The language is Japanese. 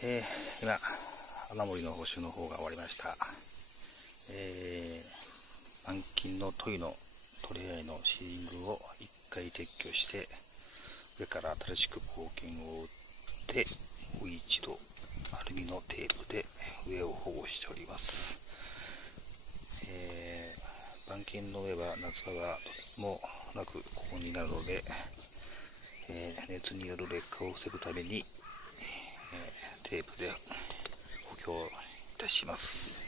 今、雨漏りの補修の方が終わりました。板金のトイの取り合いのシーリングを1回撤去して、上から新しく鋼筋を打って、もう一度アルミのテープで上を保護しております。板金の上は夏場がとてもなく高温になるので、熱による劣化を防ぐために、テープで補強いたします。